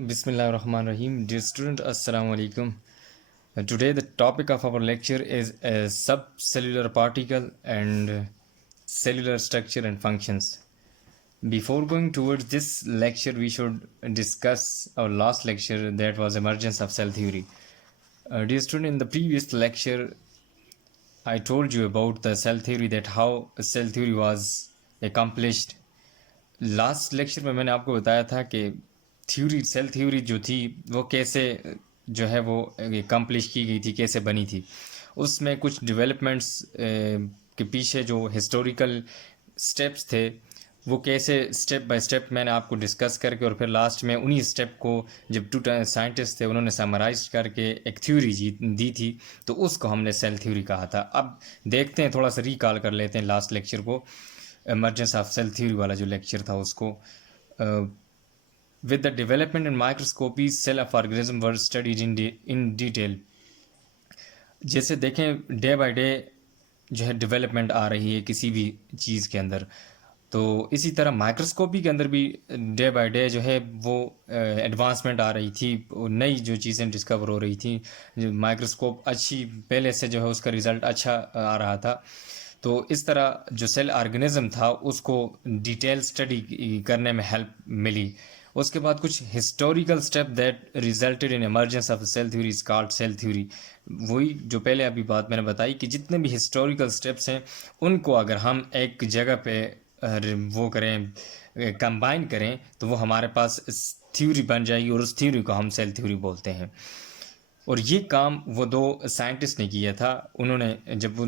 Bismillahirrahmanirrahim. Dear student, Assalamu alaikum. Today the topic of our lecture is subcellular particle and cellular structure and functions. Before going towards this lecture, we should discuss our last lecture, that was emergence of cell theory. Dear student, in the previous lecture, I told you about the cell theory, that how cell theory was accomplished. Last lecture में मैंने आपको बताया था कि theory, cell theory जो थी वो कैसे जो है वो अकम्प्लिश की गई थी, कैसे बनी थी। उसमें कुछ डेवलपमेंट्स के पीछे जो हिस्टोरिकल स्टेप्स थे वो कैसे स्टेप बाय स्टेप मैंने आपको डिस्कस करके, और फिर लास्ट में उन्हीं स्टेप को जब टू साइंटिस्ट थे उन्होंने समराइज करके एक थ्योरी दी थी, तो उसको हमने सेल थ्योरी कहा था। अब देखते हैं, थोड़ा सा रिकॉल कर लेते हैं लास्ट लेक्चर को, emergence of cell theory वाला जो लेक्चर था उसको। with the development in microscopy cell of organism were studied in detail। जैसे देखें डे बाय डे जो है डेवलपमेंट आ रही है किसी भी चीज़ के अंदर, तो इसी तरह माइक्रोस्कोपी के अंदर भी डे बाय डे जो है वो एडवांसमेंट आ रही थी, नई जो चीज़ें डिस्कवर हो रही थी। जो माइक्रोस्कोप अच्छी पहले से जो है उसका रिज़ल्ट अच्छा आ रहा था, तो इस तरह जो सेल ऑर्गेनिज्म था उसको डिटेल स्टडी करने में हेल्प मिली। उसके बाद कुछ historical step that resulted in emergence of cell theory is called cell theory. वही जो पहले अभी बात मैंने बताई कि जितने भी हिस्टोरिकल स्टेप्स हैं उनको अगर हम एक जगह पे वो करें, कंबाइन करें, तो वो हमारे पास थ्योरी बन जाएगी और उस थ्योरी को हम सेल थ्योरी बोलते हैं। और ये काम वो दो साइंटिस्ट ने किया था। उन्होंने जब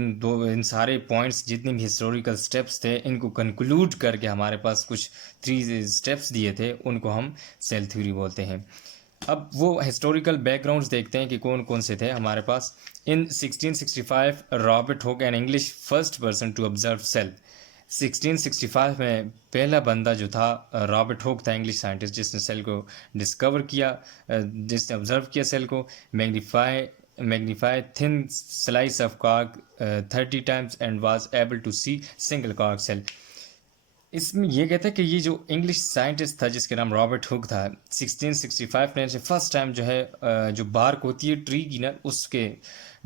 इन सारे पॉइंट्स जितने भी हिस्टोरिकल स्टेप्स थे इनको कंक्लूड करके हमारे पास कुछ 3 स्टेप्स दिए थे, उनको हम सेल थ्योरी बोलते हैं। अब वो हिस्टोरिकल बैकग्राउंड्स देखते हैं कि कौन कौन से थे हमारे पास। In 1665 Robert Hooke an English first person to observe cell. 1665 में पहला बंदा जो था रॉबर्ट हुक था, इंग्लिश साइंटिस्ट, जिसने सेल को डिस्कवर किया, जिसने ऑब्जर्व किया सेल को। Magnify thin slice of cork 30 times and was able to see single cork cell. इसमें ये कहते हैं कि ये जो इंग्लिश साइंटिस्ट था जिसके नाम रॉबर्ट हुक था, 1665 ने फर्स्ट टाइम जो है जो बार्क होती है ट्री की ना, उसके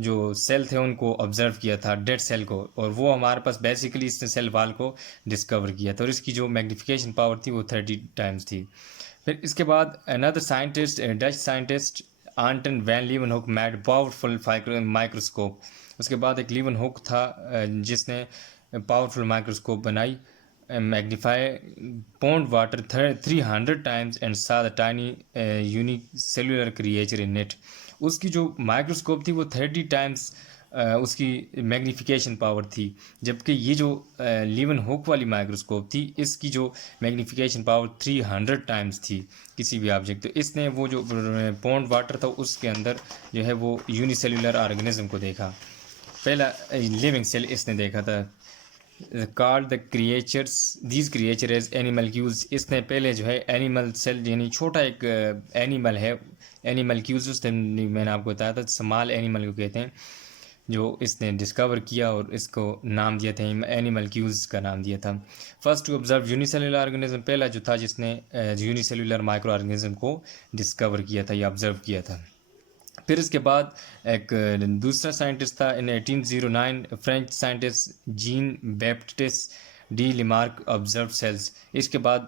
जो सेल थे उनको ऑब्जर्व किया था, डेड सेल को, और वो हमारे पास बेसिकली इसने सेल वाल को डिस्कवर किया था, और इसकी जो मैग्नीफिकेशन पावर थी वो 30 टाइम्स थी। फिर इसके बाद another scientist, Dutch scientist Anton van Leeuwenhoek made powerful microscope. उसके बाद एक लीवनहुक था जिसने पावरफुल माइक्रोस्कोप बनाई, magnify pond water 300 times and saw the tiny unique cellular creature in it. उसकी जो माइक्रोस्कोप थी वो 30 टाइम्स उसकी मैग्नीफिकेशन पावर थी, जबकि ये जो लीवन हुक वाली माइक्रोस्कोप थी इसकी जो मैग्नीफिकेशन पावर 300 टाइम्स थी किसी भी ऑब्जेक्ट। तो इसने वो जो पौंड वाटर था उसके अंदर जो है वो यूनिसेलुलर ऑर्गेनिज्म को देखा, पहला लिविंग सेल इसने देखा था। Called the creatures these creature as animalcules. इसने पहले जो है एनिमल सेल यानी छोटा एक एनिमल है, एनिमलक्यूल्स उसने मैंने आपको बताया था, स्मॉल एनिमल को कहते हैं, जो इसने डिस्कवर किया और इसको नाम दिया था, एनिमलक्यूल्स का नाम दिया था। First to observe unicellular organism, पहला जो था जिसने यूनिसेलुलर माइक्रो ऑर्गेनिज्म को डिस्कवर किया था या ऑब्जर्व किया था। फिर इसके बाद एक दूसरा साइंटिस्ट था in 1809, French scientist Jean Baptiste de Lamarck observe cells. इसके बाद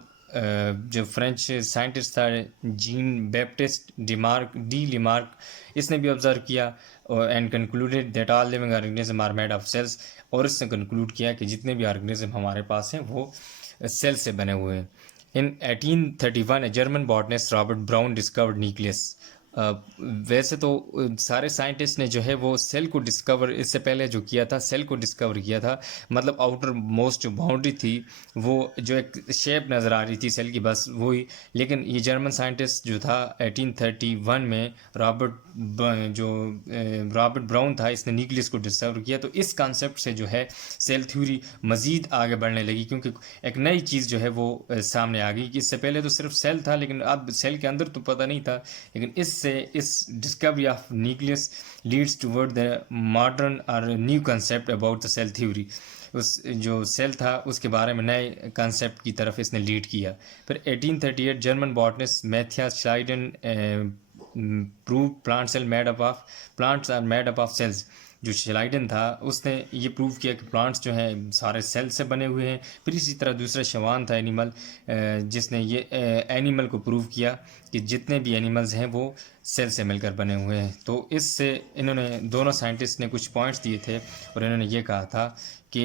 जो फ्रेंच साइंटिस्ट था जीन बैप्टिस्ट डी लिमार्क, इसने भी ऑब्जर्व किया and concluded that all living organism are made of cells. और इसने कंक्लूड किया कि जितने भी ऑर्गेनिज्म हमारे पास हैं वो सेल से बने हुए हैं। इन 1831 German botanist Robert brown discovered nucleus. वैसे तो सारे साइंटिस्ट ने जो है वो सेल को डिस्कवर इससे पहले जो किया था, सेल को डिस्कवर किया था, मतलब आउटर मोस्ट जो बाउंड्री थी वो जो एक शेप नज़र आ रही थी सेल की, बस वही। लेकिन ये जर्मन साइंटिस्ट जो था 1831 में रॉबर्ट ब्राउन था, इसने न्यूक्लियस को डिस्कवर किया। तो इस कॉन्सेप्ट से जो है सेल थ्योरी मज़ीद आगे बढ़ने लगी, क्योंकि एक नई चीज़ जो है वो सामने आ गई कि इससे पहले तो सिर्फ सेल था, लेकिन अब सेल के अंदर तो पता नहीं था। लेकिन इस discovery of nucleus leads toward the modern और new concept about the cell theory. उस जो सेल था उसके बारे में नए कॉन्सेप्ट की तरफ इसने लीड किया। फिर 1838 German botanist Matthias Schleiden prove plants are made up of cells. जो श्लाइडन था उसने ये प्रूव किया कि प्लांट्स जो हैं सारे सेल से बने हुए हैं। फिर इसी तरह दूसरा शवान था एनिमल, जिसने ये एनिमल को प्रूव किया कि जितने भी एनिमल्स हैं वो सेल से मिलकर बने हुए हैं। तो इससे इन्होंने दोनों साइंटिस्ट ने कुछ पॉइंट्स दिए थे और इन्होंने ये कहा था कि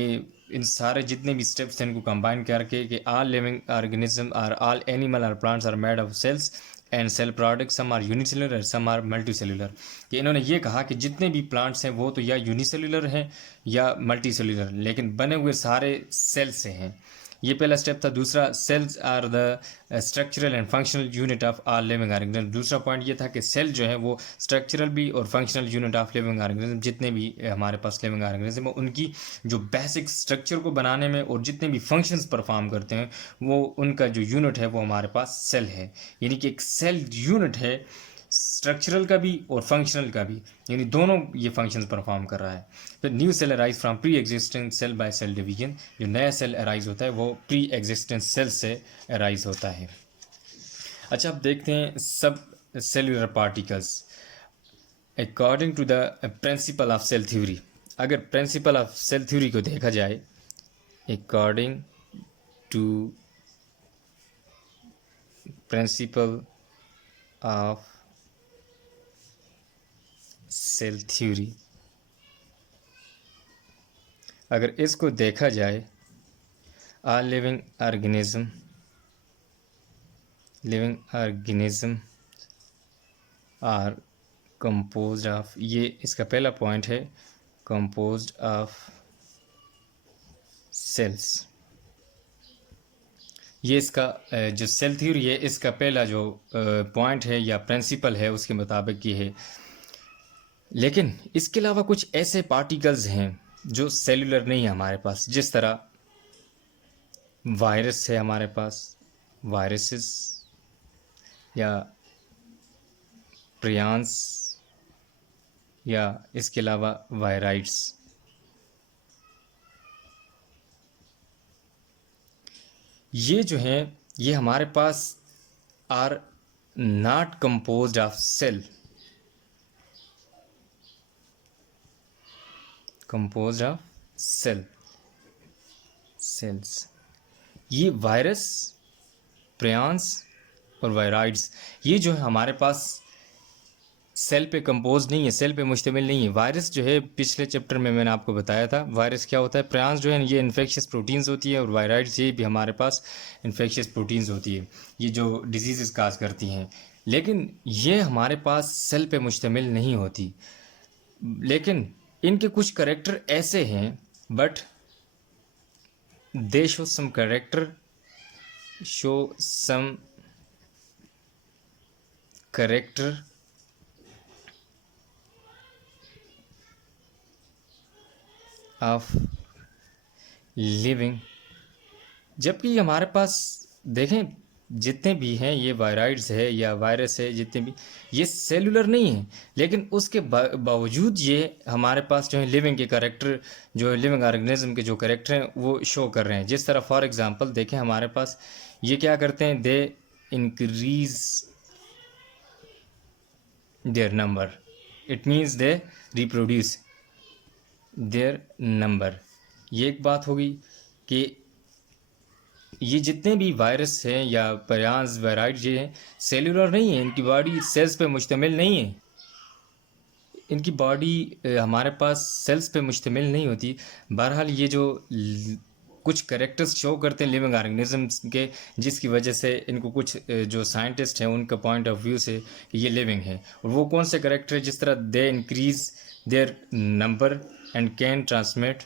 इन सारे जितने भी स्टेप्स थे इनको कंबाइन करके कि all living organism are all animal are plants are made of cells and cell product, some are unicellular some are multicellular. कि इन्होंने ये कहा कि जितने भी प्लांट्स हैं वो तो या यूनिसेलुलर हैं या मल्टीसेलुलर, लेकिन बने हुए सारे सेल से हैं। ये पहला स्टेप था। दूसरा, cells are the structural and functional unit of all living organism. दूसरा पॉइंट ये था कि सेल जो है वो स्ट्रक्चरल भी और functional unit of living organism, जितने भी हमारे पास लिविंग ऑर्गेनिज्म है उनकी जो बेसिक स्ट्रक्चर को बनाने में और जितने भी फंक्शंस परफॉर्म करते हैं वो उनका जो यूनिट है वो हमारे पास सेल है। यानी कि एक सेल यूनिट है, स्ट्रक्चरल का भी और फंक्शनल का भी, यानी दोनों ये फंक्शंस परफॉर्म कर रहा है। फिर new cell arise from pre existing cell by cell division. जो नया सेल अराइज होता है वो प्री एग्जिस्टिंग सेल से अराइज होता है। अच्छा, अब देखते हैं सब cellular particles according to the principle of cell theory. अगर प्रिंसिपल ऑफ सेल थ्योरी को देखा जाए, according to principle of cell theory, अगर इसको देखा जाए, all living organism are composed of, ये इसका पहला पॉइंट है, कंपोज्ड ऑफ सेल्स। ये इसका जो सेल थ्योरी है इसका पहला जो पॉइंट है या प्रिंसिपल है उसके मुताबिक ये है। लेकिन इसके अलावा कुछ ऐसे पार्टिकल्स हैं जो सेलुलर नहीं है हमारे पास, जिस तरह वायरस है हमारे पास, वायरसेस या प्रियांस, या इसके अलावा वायराइड्स। ये जो हैं ये हमारे पास are not composed of composed of cells. ये वायरस, प्रियांस और वायराइड्स ये जो है हमारे पास सेल पे कंपोज नहीं है, सेल पे मुश्तमिल नहीं है। वायरस जो है पिछले चैप्टर में मैंने आपको बताया था वायरस क्या होता है। प्रियांस जो है ये इन्फेक्शियस प्रोटीन्स होती है और वायराइड्स ये भी हमारे पास इन्फेक्शियस प्रोटीन्स होती है, ये जो डिजीज़ काज करती हैं। लेकिन ये हमारे पास सेल पे मुश्तमिल नहीं होती। लेकिन इनके कुछ करेक्टर ऐसे हैं, but they show some character of living. जबकि हमारे पास देखें जितने भी हैं ये वायराइड्स है या वायरस है, जितने भी ये सेलुलर नहीं है, लेकिन उसके बावजूद ये हमारे पास जो है लिविंग के करेक्टर, जो लिविंग ऑर्गेनिज्म के जो करेक्टर हैं वो शो कर रहे हैं। जिस तरह फॉर एग्जांपल देखें हमारे पास ये क्या करते हैं, they increase their number, it means they reproduce their number. ये एक बात होगी कि ये जितने भी वायरस हैं या प्रियांस वायराइड ये हैं सेलुलर नहीं है, इनकी बॉडी सेल्स पे मुश्तमिल नहीं है, इनकी बॉडी हमारे पास सेल्स पे मुश्तमिल नहीं होती। बहरहाल ये जो कुछ करेक्टर्स शो करते हैं लिविंग ऑर्गेनिजम्स के, जिसकी वजह से इनको कुछ जो साइंटिस्ट हैं उनका पॉइंट ऑफ व्यू से कि ये लिविंग है। और वो कौन से करेक्टर है, जिस तरह दे increase their number and can transmit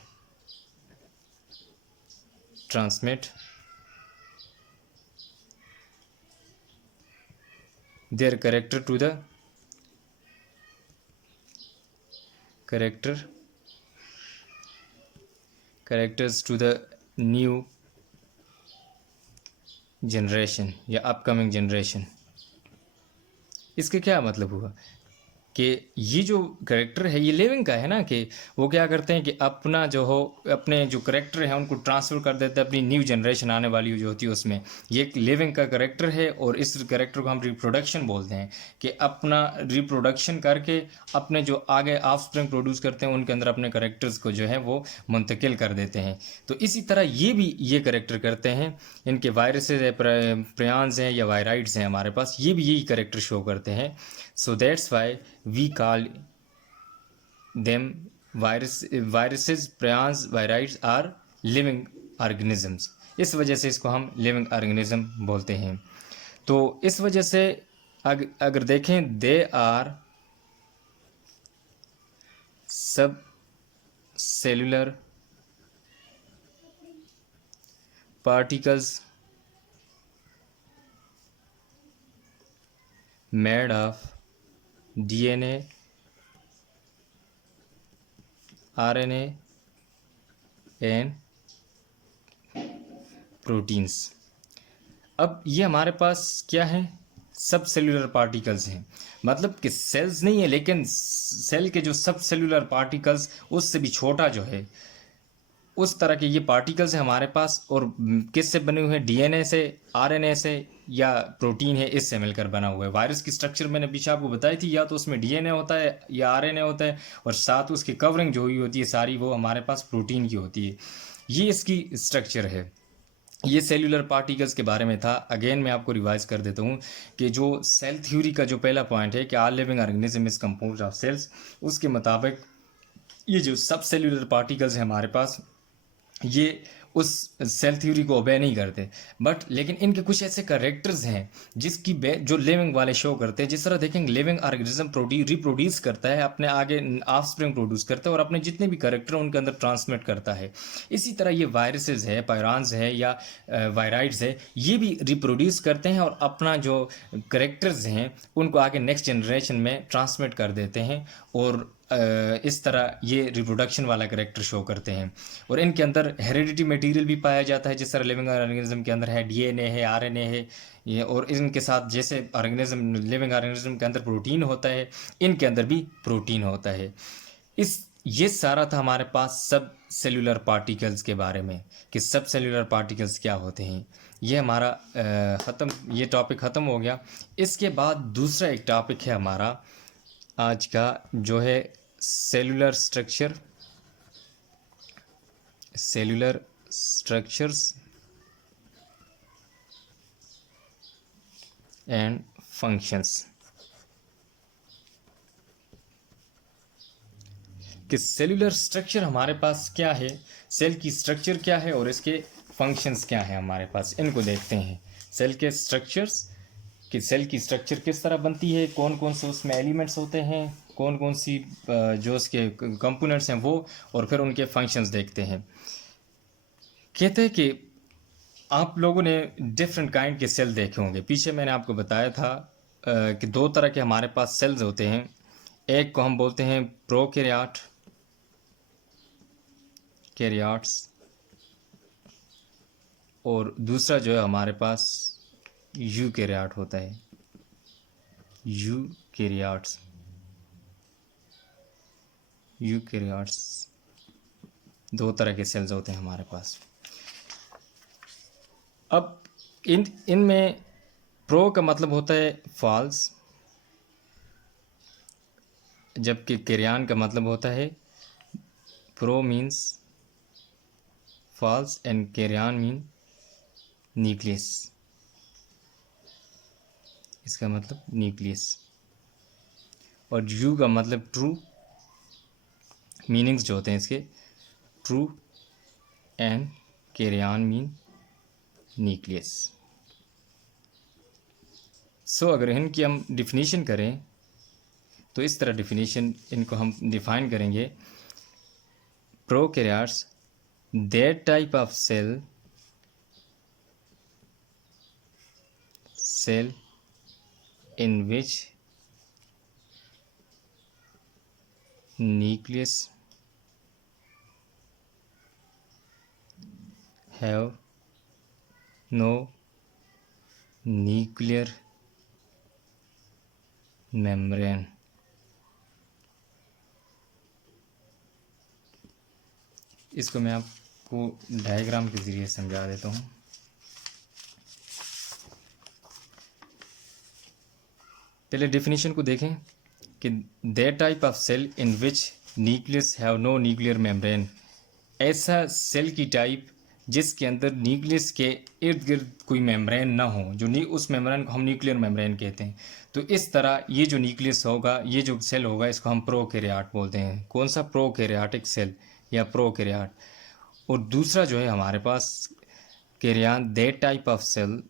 their characters to the new generation या अपकमिंग जनरेशन। इसके क्या मतलब हुआ कि ये जो करेक्टर है ये लिविंग का है ना, कि वो क्या करते हैं कि अपना जो हो अपने जो करेक्टर है उनको ट्रांसफ़र कर देते हैं अपनी न्यू जनरेशन आने वाली जो होती है उसमें। ये एक लिविंग का करेक्टर है और इस करेक्टर को हम रिप्रोडक्शन बोलते हैं, कि अपना रिप्रोडक्शन करके अपने जो आगे ऑफस्प्रिंग प्रोड्यूस करते हैं उनके अंदर अपने करेक्टर्स को जो है वो मुंतकिल कर देते हैं। तो इसी तरह ये करेक्टर करते हैं। इनके वायरसेस है, प्रयान्स हैं या वायराइड्स हैं हमारे पास, ये भी यही करेक्टर शो करते हैं। So that's why we call them viruses, prions, viroids are living organisms. इस वजह से इसको हम लिविंग ऑर्गेनिज्म बोलते हैं। तो इस वजह से अगर देखें, दे आर सब cellular particles made of DNA, RNA and proteins. अब ये हमारे पास क्या है, सब सेलुलर पार्टिकल्स हैं। मतलब कि सेल्स नहीं है, लेकिन सेल के जो सब सेलुलर पार्टिकल्स उससे भी छोटा जो है उस तरह के ये पार्टिकल्स हैं हमारे पास। और किससे बने हुए हैं, डीएनए से, आरएनए से या प्रोटीन है इससे मिलकर बना हुआ है। वायरस की स्ट्रक्चर मैंने पीछे आपको बताई थी, या तो उसमें डीएनए होता है या आरएनए होता है, और साथ उसकी कवरिंग जो हुई होती है सारी वो हमारे पास प्रोटीन की होती है। ये इसकी स्ट्रक्चर है। ये सेल्यूलर पार्टिकल्स के बारे में था। अगेन मैं आपको रिवाइज कर देता हूँ कि जो सेल थ्योरी का जो पहला पॉइंट है कि all living organism is composed of cells, उसके मुताबिक ये जो सब सेल्यूलर पार्टिकल्स हैं हमारे पास ये उस सेल थ्योरी को ओबे नहीं करते, बट लेकिन इनके कुछ ऐसे करेक्टर्स हैं जिसकी जो लिविंग वाले शो करते हैं। जिस तरह देखेंगे लिविंग ऑर्गेनिज्म रिप्रोड्यूस करता है, अपने आगे ऑफस्प्रिंग प्रोड्यूस करता है और अपने जितने भी करेक्टर उनके अंदर ट्रांसमिट करता है। इसी तरह ये वायरसेस है, पायरान्स है या वायराइड्स है, ये भी रिप्रोड्यूस करते हैं और अपना जो करेक्टर्स हैं उनको आगे नेक्स्ट जनरेशन में ट्रांसमिट कर देते हैं। और इस तरह ये रिप्रोडक्शन वाला करेक्टर शो करते हैं। और इनके अंदर हेरिडिटी मटेरियल भी पाया जाता है, जिस तरह लिविंग ऑर्गेनिज्म के अंदर है डीएनए है, आरएनए है ये। और इनके साथ जैसे ऑर्गेनिज्म लिविंग ऑर्गेनिज्म के अंदर प्रोटीन होता है, इनके अंदर भी प्रोटीन होता है। ये सारा था हमारे पास सब सेल्यूलर पार्टिकल्स के बारे में, कि सब सेल्यूलर पार्टिकल्स क्या होते हैं। ये हमारा ये टॉपिक ख़त्म हो गया। इसके बाद दूसरा एक टॉपिक है हमारा आज का, जो है सेल्यूलर स्ट्रक्चर्स एंड फंक्शंस। कि सेल्यूलर स्ट्रक्चर हमारे पास क्या है, सेल की स्ट्रक्चर क्या है और इसके फंक्शंस क्या है हमारे पास, इनको देखते हैं। सेल के स्ट्रक्चर्स, कि सेल की स्ट्रक्चर किस तरह बनती है, कौन कौन से उसमें एलिमेंट्स होते हैं, कौन कौन सी जो उसके कंपोनेंट्स हैं वो, और फिर उनके फंक्शंस देखते हैं। कहते हैं कि आप लोगों ने डिफरेंट काइंड के सेल देखे होंगे। पीछे मैंने आपको बताया था कि दो तरह के हमारे पास सेल्स होते हैं। एक को हम बोलते हैं कैरियाट्स, और दूसरा जो है हमारे पास यूकैरियोट होता है, यूकैरियोट्स। दो तरह के सेल्स होते हैं हमारे पास। अब इनमें प्रो का मतलब होता है फॉल्स, जबकि कैरियन का मतलब होता है, pro means false and karyon mean nucleus. इसका मतलब न्यूक्लियस। और यू का मतलब ट्रू। मीनिंग्स जो होते हैं इसके, true and karyon mean nucleus. So अगर इनकी हम डिफिनीशन करें तो इस तरह डिफिनीशन इनको हम डिफाइन करेंगे। Prokaryotes, that type of cell in which nucleus have no nuclear membrane इसको मैं आपको डायग्राम के ज़रिए समझा देता हूँ। पहले डेफिनेशन को देखें कि that type of cell in which nucleus have no nuclear membrane, ऐसा सेल की टाइप जिसके अंदर न्यूक्लियस के इर्द गिर्द कोई मेम्ब्रेन ना हो, जो उस मेम्ब्रेन को हम न्यूक्लियर मेम्ब्रेन कहते हैं। तो इस तरह ये जो न्यूक्लियस होगा, ये जो सेल होगा, इसको हम प्रोकैरियोट बोलते हैं। कौन सा? प्रोकैरियोटिक सेल या प्रोकैरियोट। और दूसरा जो है हमारे पास karyon, that type of cell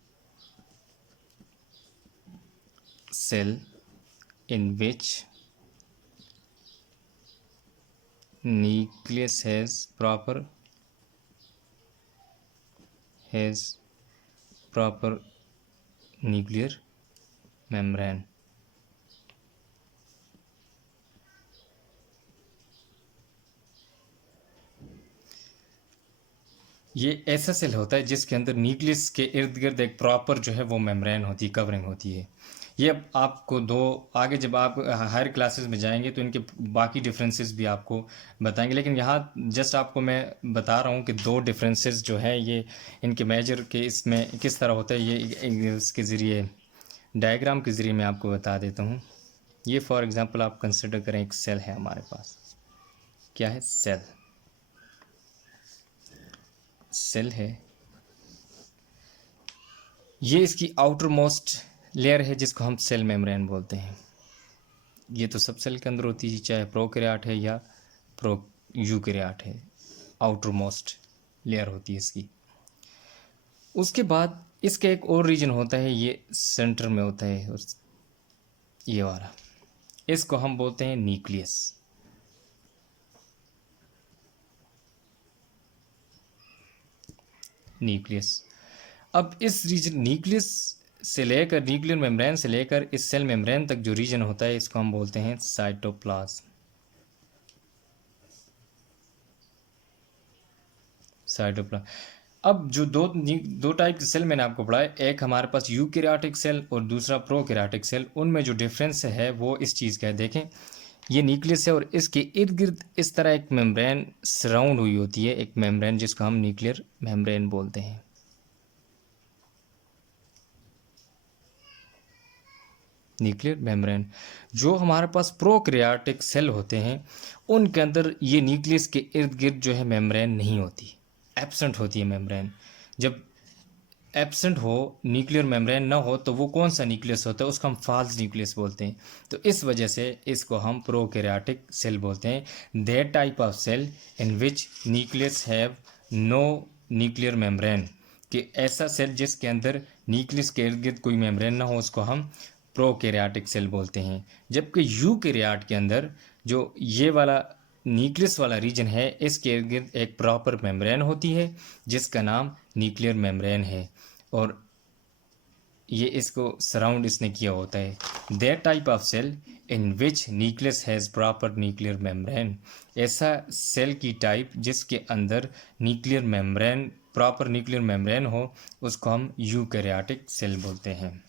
in which nucleus has proper nuclear membrane। ये ऐसा सेल होता है जिसके अंदर न्यूक्लियस के इर्द गिर्द एक प्रॉपर जो है वो मेम्ब्रेन होती है, कवरिंग होती है। ये अब आपको दो आगे जब आप हायर क्लासेस में जाएंगे तो इनके बाकी डिफरेंसेस भी आपको बताएंगे, लेकिन यहाँ जस्ट आपको मैं बता रहा हूँ कि दो डिफरेंसेस जो है ये इनके मेजर के इसमें किस तरह होता है, ये इसके ज़रिए डायग्राम के ज़रिए मैं आपको बता देता हूँ। ये फॉर एग्ज़ाम्पल आप कंसिडर करें, एक सेल है हमारे पास। क्या है? सेल है। ये इसकी आउटर मोस्ट लेयर है जिसको हम सेल मेम्ब्रेन बोलते हैं। ये तो सब सेल के अंदर होती है, चाहे प्रोकैरियोट है या यूकैरियोट है, आउटर मोस्ट लेयर होती है इसकी। उसके बाद इसका एक और रीजन होता है, ये सेंटर में होता है, ये वाला, इसको हम बोलते हैं न्यूक्लियस। अब इस रीजन न्यूक्लियस से लेकर, न्यूक्लियर मेम्ब्रेन से लेकर इस सेल मेम्ब्रेन तक जो रीजन होता है, इसको हम बोलते हैं साइटोप्लाज्म। अब जो दो टाइप के सेल मैंने आपको पढ़ाया, एक हमारे पास यूकैरियोटिक सेल और दूसरा प्रोकैरियोटिक सेल, उनमें जो डिफरेंस है वो इस चीज़ का है। देखें, ये न्यूक्लियस है और इसके इर्द गिर्द इस तरह एक मेम्ब्रेन सराउंड हुई होती है, एक मेम्ब्रेन जिसको हम न्यूक्लियर मेम्ब्रेन बोलते हैं। Nuclear membrane. जो हमारे पास प्रोकैरियोटिक सेल होते हैं उनके अंदर ये न्यूक्लियस के इर्द गिर्द जो है मेम्ब्रेन नहीं होती, एब्सेंट होती है मेम्ब्रेन। जब एब्सेंट हो, न्यूक्लियर मेम्ब्रेन ना हो, तो वो कौन सा न्यूक्लियस होता है? उसको हम फॉल्स न्यूक्लियस बोलते हैं। तो इस वजह से इसको हम प्रोकैरियोटिक सेल बोलते हैं। That type of cell in which nucleus have no nuclear membrane, कि ऐसा सेल जिसके अंदर न्यूक्लियस के इर्द गिर्द कोई मेम्ब्रेन ना हो, उसको हम प्रोकैरियोटिक सेल बोलते हैं। जबकि यूकैरियोट के अंदर जो ये वाला न्यूक्लियस वाला रीजन है, इसके इर्द गिर्द एक प्रॉपर मेम्ब्रेन होती है जिसका नाम न्यूक्लियर मेम्ब्रेन है, और ये इसको सराउंड इसने किया होता है। That type of cell in which nucleus has proper nuclear membrane, ऐसा सेल की टाइप जिसके अंदर nuclear membrane, proper nuclear membrane हो, उसको हम यूकैरियोटिक सेल बोलते हैं।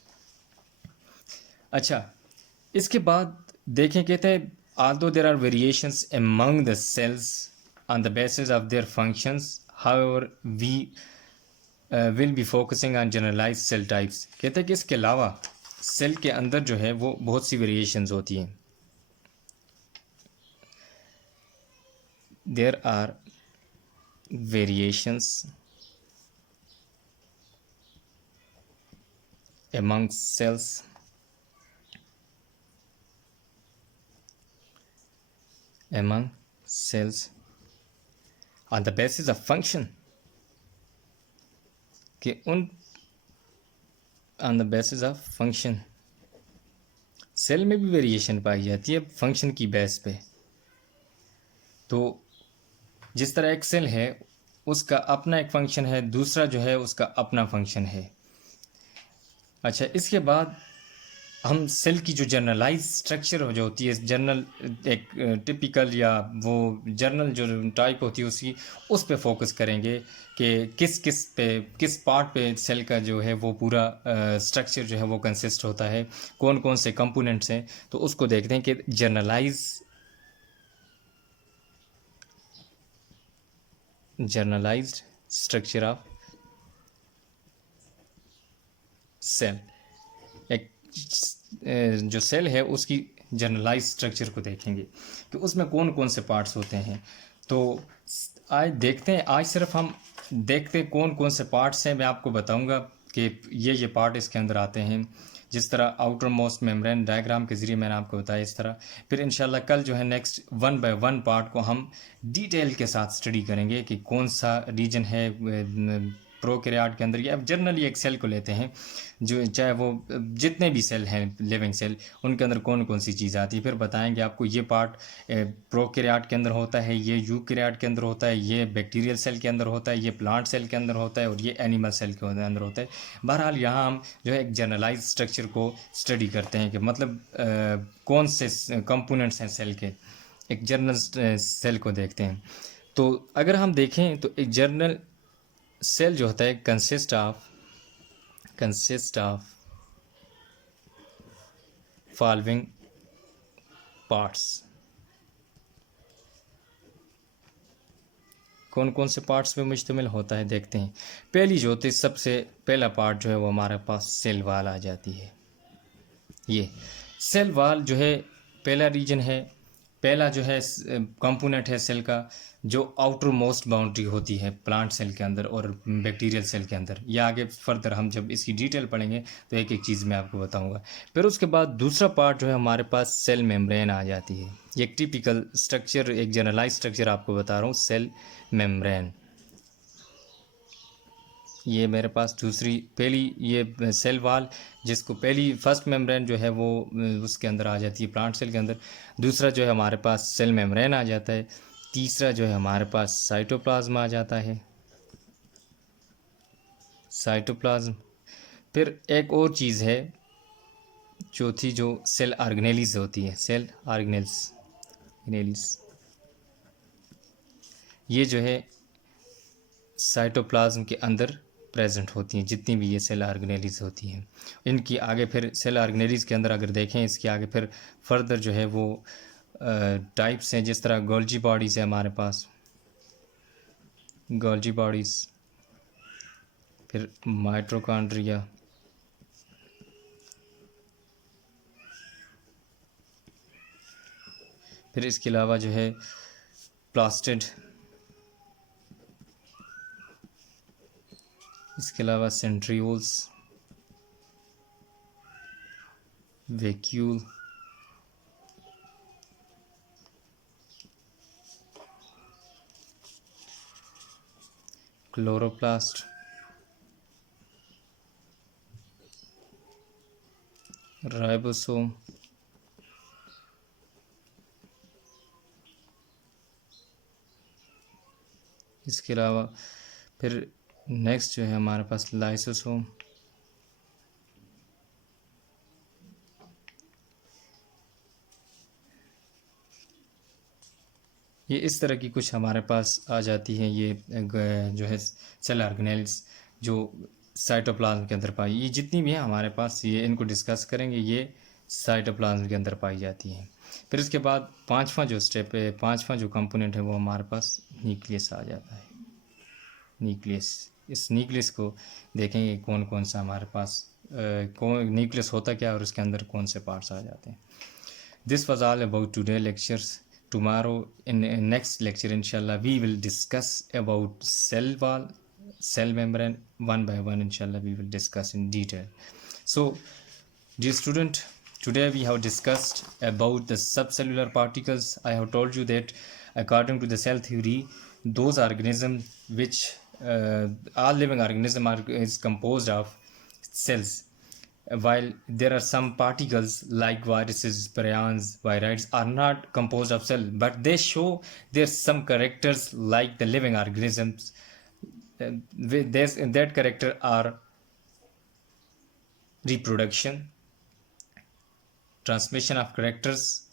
अच्छा, इसके बाद देखें, कहते हैं although there are variations among the cells on the basis of their functions, however we will be focusing on generalized cell types। कहते हैं कि इसके अलावा सेल के अंदर जो है वो बहुत सी वेरिएशंस होती हैं। there are variations among cells on the basis of function, कि उन on the basis of function, cell में भी वेरिएशन पाई जाती है फंक्शन की बेस पे। तो जिस तरह एक सेल है उसका अपना एक फंक्शन है, दूसरा जो है उसका अपना फंक्शन है। अच्छा, इसके बाद हम सेल की जो जर्नलाइज स्ट्रक्चर हो जो होती है, जनरल एक टिपिकल या वो जर्नल जो टाइप होती है उसकी, उस पे फोकस करेंगे कि किस पार्ट पे सेल का जो है वो पूरा स्ट्रक्चर जो है वो कंसिस्ट होता है, कौन कौन से कंपोनेंट्स हैं। तो उसको देखते हैं कि जर्नलाइज्ड स्ट्रक्चर ऑफ सेल। एक जो सेल है उसकी जनरलाइज स्ट्रक्चर को देखेंगे कि उसमें कौन कौन से पार्ट्स होते हैं। तो आज देखते हैं, आज सिर्फ हम देखते हैं कौन कौन से पार्ट्स हैं। मैं आपको बताऊंगा कि ये पार्ट इसके अंदर आते हैं। जिस तरह आउटर मोस्ट मेम्ब्रेन डायग्राम के ज़रिए मैंने आपको बताया इस तरह। फिर इंशाल्लाह कल जो है नेक्स्ट 1 बाय 1 पार्ट को हम डिटेल के साथ स्टडी करेंगे कि कौन सा रीजन है प्रोकैरियोट के अंदर, या जनरली एक सेल को लेते हैं जो चाहे वो जितने भी सेल हैं लिविंग सेल, उनके अंदर कौन कौन सी चीज़ आती है। फिर बताएंगे आपको ये पार्ट प्रोकैरियोट के अंदर होता है, ये यूकैरियोट के अंदर होता है, ये बैक्टीरियल सेल के अंदर होता है, ये प्लांट सेल के अंदर होता है और ये एनिमल सेल के अंदर होता है। बहरहाल यहाँ हम जो है एक जनरलाइज स्ट्रक्चर को स्टडी करते हैं कि मतलब कौन से कंपोनेंट्स हैं सेल के, एक जनरल सेल को देखते हैं। तो अगर हम देखें तो एक जनरल सेल जो होता है कंसिस्ट ऑफ फॉलोइंग पार्ट्स। कौन कौन से पार्ट्स पे मुश्तमिल होता है देखते हैं। पहली जो होती है, सबसे पहला पार्ट जो है वो हमारे पास सेल वाल आ जाती है। ये सेल वाल जो है पहला रीजन है, पहला जो है कंपोनेंट है सेल का, जो आउटर मोस्ट बाउंड्री होती है प्लांट सेल के अंदर और बैक्टीरियल सेल के अंदर। या आगे फर्दर हम जब इसकी डिटेल पढ़ेंगे तो एक एक चीज़ मैं आपको बताऊंगा। फिर उसके बाद दूसरा पार्ट जो है हमारे पास सेल मेम्ब्रेन आ जाती है। ये एक टिपिकल स्ट्रक्चर, एक जनरलाइज स्ट्रक्चर आपको बता रहा हूँ, सेल मेम्ब्रेन। ये मेरे पास दूसरी पहली ये सेल वाल, जिसको पहली फर्स्ट मेम्ब्रेन जो है वो उसके अंदर आ जाती है प्लांट सेल के अंदर। दूसरा जो है हमारे पास सेल मेम्ब्रेन आ जाता है। तीसरा जो है हमारे पास साइटोप्लाज्म आ जाता है, साइटोप्लाज्म। फिर एक और चीज़ है चौथी, जो सेल ऑर्गेनेलिस होती है, सेल ऑर्गेनेलिस। ये जो है साइटोप्लाज्म के अंदर प्रेजेंट होती हैं, जितनी भी ये सेल ऑर्गेनेलिस होती हैं। इनकी आगे फिर सेल ऑर्गेनेलिस के अंदर अगर देखें, इसके आगे फिर फर्दर जो है वो टाइप्स हैं। जिस तरह गोल्जी बॉडीज़ है हमारे पास, गोल्जी बॉडीज़, फिर माइटोकॉन्ड्रिया, फिर इसके अलावा जो है प्लास्टिड, इसके अलावा सेंट्रियोल्स, वैक्यूल, क्लोरोप्लास्ट, राइबोसोम, इसके अलावा फिर नेक्स्ट जो है हमारे पास लाइसोसोम। ये इस तरह की कुछ हमारे पास आ जाती है। ये जो है सेल ऑर्गेनेल्स जो साइटोप्लाज्म के अंदर पाई, ये जितनी भी हैं हमारे पास, ये इनको डिस्कस करेंगे, ये साइटोप्लाज्म के अंदर पाई जाती हैं। फिर इसके बाद पांचवा जो स्टेप है, पांचवा जो कंपोनेंट है वो हमारे पास न्यूक्लियस आ जाता है, न्यूक्लियस। इस न्यूक्लियस को देखेंगे कौन कौन सा हमारे पास कौन न्यूक्लियस होता क्या और उसके अंदर कौन से पार्ट्स आ जाते हैं। This was all about today lectures. Tomorrow in next lecture inshallah we will discuss about cell wall, cell membrane, one by one inshallah we will discuss in detail. So dear student, today we have discussed about the subcellular particles. I have told you that according to the cell theory, those organisms which all living organism is composed of cells, while there are some particles like viruses, prions, virids are not composed of cell, but they show there's some characters like the living organisms. That character are reproduction, transmission of characters,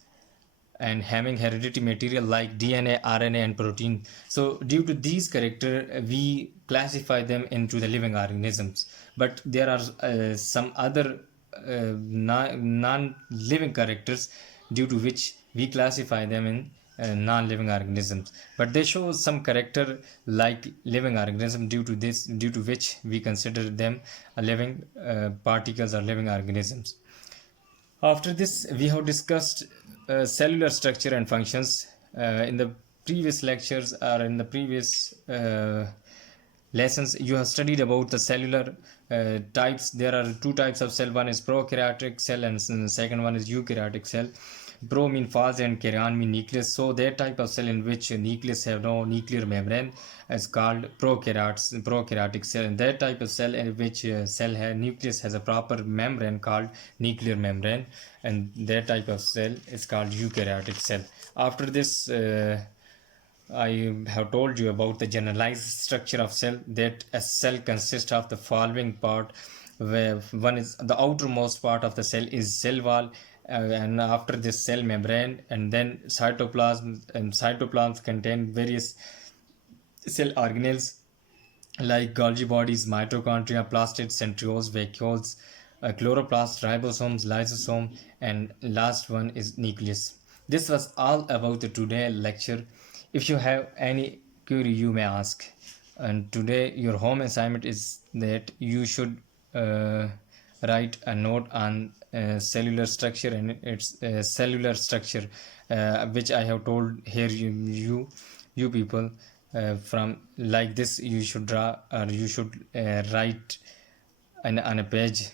and having hereditary material like DNA, RNA, and protein. So due to these characters, we classify them into the living organisms. But there are some other non-living characters due to which we classify them in non-living organisms, but they show some character like living organism, due to which we consider them a living particles or living organisms. After this, we have discussed cellular structure and functions. In the previous lectures or in the previous lessons, you have studied about the cellular types. There are two types of cell. One is prokaryotic cell, and the second one is eukaryotic cell. Pro mean phase and karyon mean nucleus. So that type of cell in which nucleus have no nuclear membrane is called prokaryotic cell. And that type of cell in which nucleus has a proper membrane called nuclear membrane. And that type of cell is called eukaryotic cell. After this, I have told you about the generalized structure of cell, that a cell consists of the following part, where one is the outermost part of the cell is cell wall, and after this cell membrane, and then cytoplasm, and cytoplasms contain various cell organelles like Golgi bodies, mitochondria, plastids, centrioles, vacuoles, chloroplast, ribosomes, lysosome, and last one is nucleus. This was all about the today lecture. If you have any query, you may ask. And today, your home assignment is that you should write a note on cellular structure and its cellular structure, which I have told here. You people, from like this, you should draw, or you should write on a page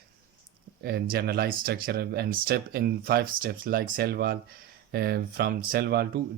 generalized structure and step in 5 steps, like cell wall, from cell wall to